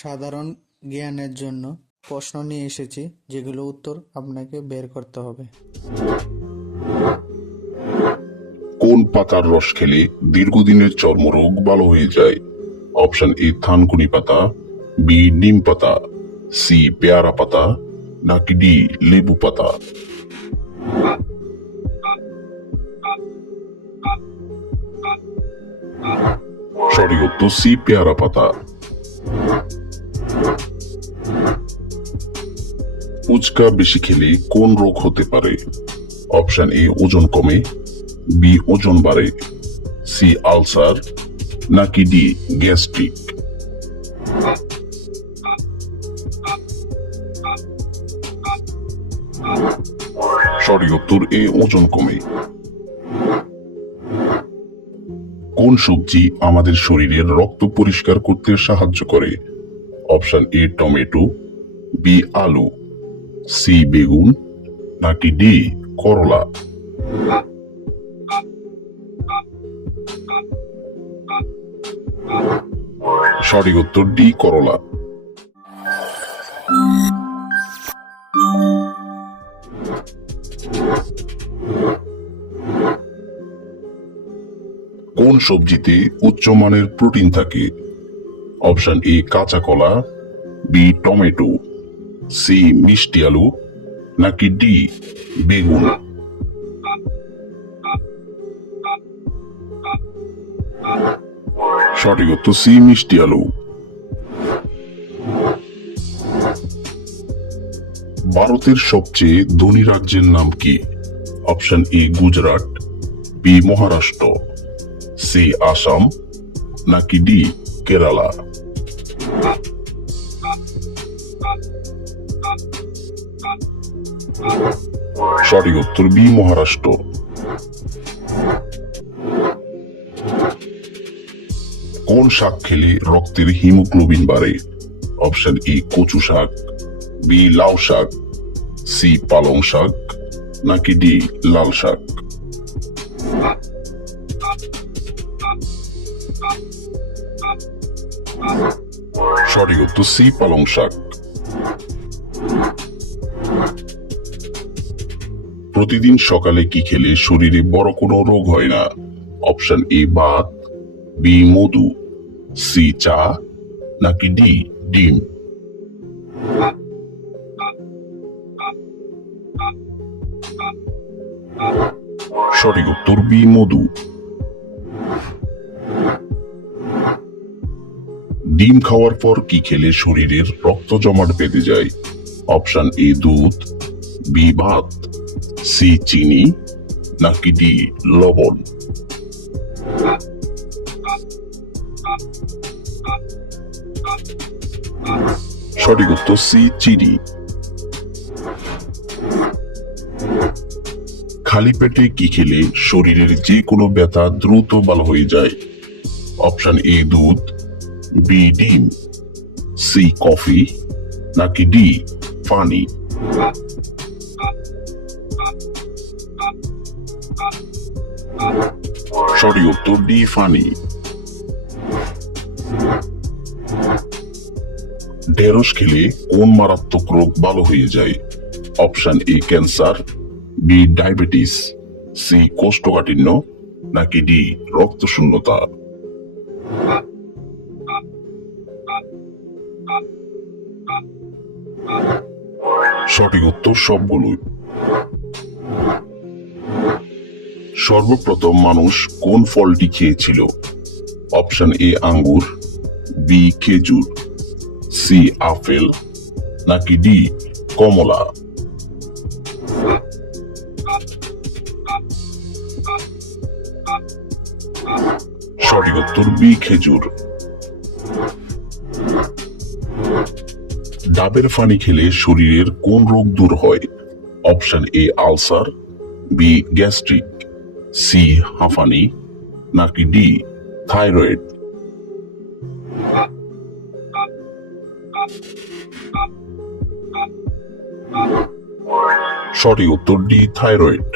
সাধারণ জ্ঞানের জন্য প্রশ্ন নিয়ে এসেছি, যেগুলো উত্তর আপনাকে বের করতে হবে। কোন পাতার রস খেলে দীর্ঘদিনের চর্মরোগ ভালো হয়ে যায়? অপশন এ থানকুনি পাতা, বি নিম পাতা, সি পেয়ারা পাতা, নাকি ডি লেবু পাতা? সঠিক উত্তর সি পেয়ারা পাতা। ফুচকা বেশি খেলে কোন রোগ হতে পারে? অপশন এ ওজন কমে, বি ওজন বাড়ে, সি আলসার, নাকি ডি গ্যাস্ট্রিক? সঠিক উত্তর এ ওজন কমে। কোন সবজি আমাদের শরীরের রক্ত পরিষ্কার করতে সাহায্য করে? অপশন এ টমেটো, বি আলু, সি বেগুন, নাকি ডি করলা? সঠিক উত্তর ডি করলা। কোন সবজিতে উচ্চমানের প্রোটিন থাকে? অপশন এ কাঁচা কলা, বি টমেটো, সি মিষ্টি আলু, নাকি ডি বেগুন? সঠিক উত্তর সি মিষ্টি আলু। ভারতের সবচেয়ে ধনী রাজ্যের নাম কি? Option A Gujarat, B Maharashtra, C Assam, নাকি ডি কেরালা? সঠিক উত্তর বি মহারাষ্ট্র। কোন শাক খেলে রক্তের হিমোগ্লোবিন বাড়ে? অপশন এ কচু শাক, বি লাউ শাক, সি পালং শাক, নাকি ডি লাল শাক? সঠিক উত্তর সি পালং শাক। প্রতিদিন সকালে কি খেলে শরীরে বড় কোনো রোগ হয় না? অপশন এ ভাত, বি মধু, সি চা, নাকি ডি ডিম? সঠিক উত্তর বি মধু। ডিম খাওয়ার পর কি খেলে শরীরের রক্ত জমাট বেঁধে যায়? অপশন এ দুধ, বি ভাত, সি চিনি, নাকি ডি লবণ? সঠিক উত্তর সি চিনি। খালি পেটে কি খেলে শরীরের যে কোনো ব্যথা দ্রুত ভালো হয়ে যায়? অপশন এ দুধ, বি ডিম, সি কফি, নাকি ডি পানি? সঠিক উত্তর ডি পানি। ঢেঁড়স খেলে কোন মারাত্মক রোগ ভালো হয়ে যায়? Option A cancer, B diabetes, C কোষ্ঠকাঠিন্য, নাকি ডি রক্ত শূন্যতা? সঠিক উত্তর সবগুলোই। সর্বপ্রথম মানুষ কোন ফলটি খেয়েছিল? অপশন এ আঙ্গুর, বি খেজুর, সি আপেল, নাকি ডি কমলা? সঠিক উত্তর বি খেজুর। ডাবের পানি খেলে শরীরের কোন রোগ দূর হয়? Option A ulcer, B gastric, C হাঁফানি, নাকি ডি থাইরয়েড? সঠিক উত্তর ডি থাইরয়েড।